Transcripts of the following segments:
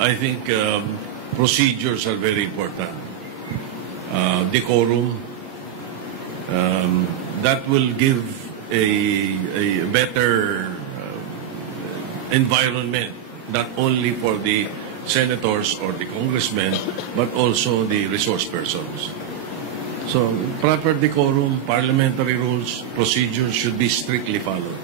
I think procedures are very important. Decorum, that will give a better environment, not only for the senators or the congressmen, but also the resource persons. So, proper decorum, parliamentary rules, procedures should be strictly followed.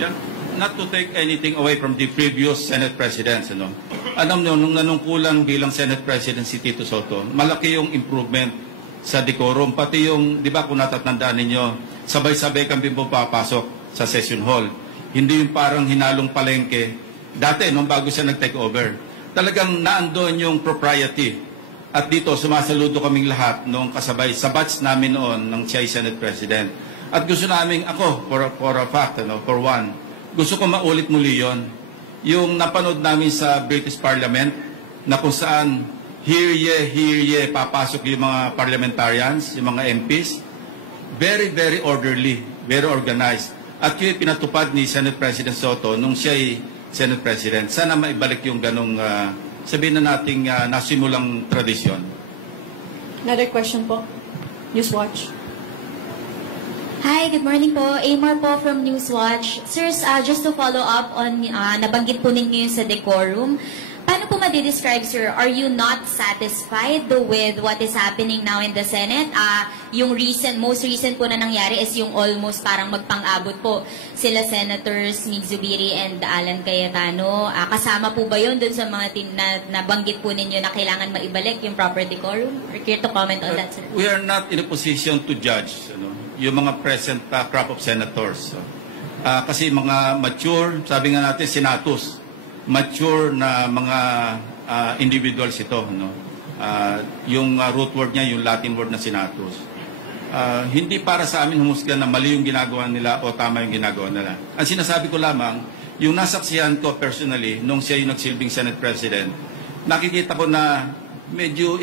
Yeah. Not to take anything away from the previous Senate presidents, alam nyo, nung nanungkulan bilang Senate President si Tito Soto, malaki yung improvement sa decorum. Pati yung, di ba kung natatandaan ninyo, sabay-sabay kami papasok sa session hall. Hindi yung parang hinalong palengke. Dati, nung bago siya nag-take over, talagang naandun yung propriety. At dito, sumasaludo kaming lahat nung kasabay sa batch namin noon ng siya'y Senate President. At gusto namin, ako, for a fact, for one, gusto ko maulit muli yon. Yung napanood namin sa British Parliament, na kung saan, hear ye, papasok yung mga parliamentarians, yung mga MPs, very, very orderly, very organized. At yun pinatupad ni Senate President Soto nung siya'y Senate President. Sana maibalik yung ganong, sabihin na nating nasimulang tradisyon. Another question po. Newswatch. Hi, good morning po. Amar po from Newswatch. Sirs, just to follow up on, nabanggit po ninyo yung sa decorum. Paano po ma-describe, sir? Are you not satisfied with what is happening now in the Senate? Yung most recent po na nangyari is yung almost parang magpang-abot po sila Senators Mig Zubiri and Alan Cayetano. Kasama po ba yun dun sa mga nabanggit po ninyo na kailangan maibalik yung proper decorum? Or care to comment on that, sir? We are not in a position to judge yung mga present crop of senators. Kasi mga mature, sabi nga natin, senatus, mature na mga individuals ito. Yung root word niya, yung Latin word na senatus. Hindi para sa amin humusga na mali yung ginagawa nila o tama yung ginagawa nila. Ang sinasabi ko lamang, yung nasaksihan ko personally, nung siya yung nagsilbing Senate President, nakikita ko na medyo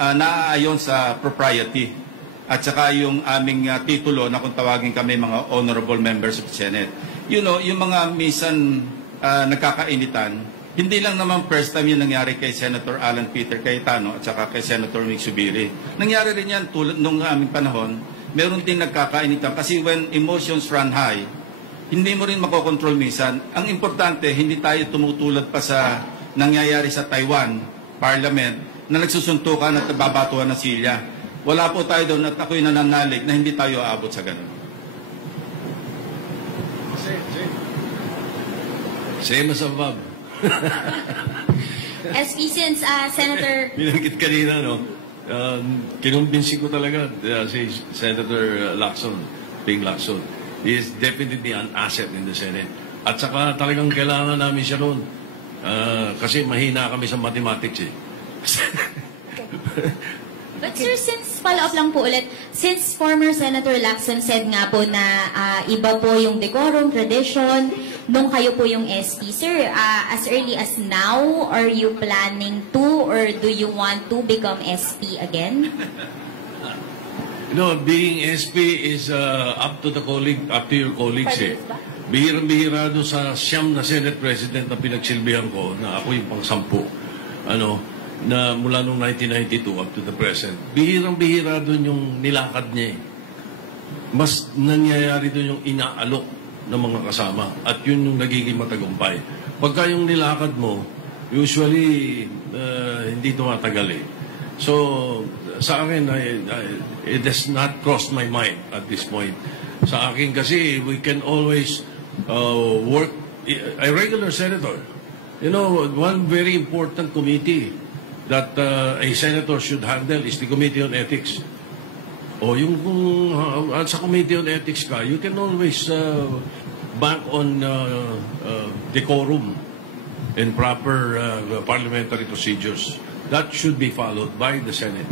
naaayon sa propriety. At saka yung aming titulo na kung tawagin kami mga honorable members of the Senate. Yung mga minsan nagkakainitan, hindi lang naman first time yung nangyari kay Senator Alan Peter Cayetano at saka kay Senator Mig Zubiri. Nangyari rin yan tulad nung aming panahon, meron din nagkakainitan. Kasi when emotions run high, hindi mo rin makokontrol minsan. Ang importante, hindi tayo tumutulad pa sa nangyayari sa Taiwan Parliament na nagsusuntukan at nagbabatuhan ng silya. Wala po tayo doon at ako'y nananalig na hindi tayo aabot sa ganun. Same as above. SP, since Senator... Binanggit kanina, kinumbinsi ko talaga si Senator Lacson, Ping Lacson. He is definitely an asset in the Senate. At saka talagang kailangan namin siya noon. Kasi mahina kami sa mathematics eh. But sir, since follow-up lang po ulit, since former Senator Lacson said nga po na iba po yung decorum, tradition, nung kayo po yung SP, sir, as early as now, are you planning to or do you want to become SP again? Being SP is up to your colleagues eh. Bihirang-bihira doon sa siyam na Senate President na pinagsilbihan ko na ako yung pang-sampu. Na mula noong 1992 up to the present, bihirang-bihira doon yung nilakad niya eh. Mas nangyayari doon yung inaalok ng mga kasama at yun yung nagiging matagumpay. Pagka yung nilakad mo, usually hindi tumatagal eh. So, sa akin, it has not crossed my mind at this point. Sa akin kasi, we can always work, a regular senator. One very important committee that a senator should handle is the Committee on Ethics. O yung kung sa Committee on Ethics ka, you can always bank on decorum and proper parliamentary procedures. That should be followed by the Senate.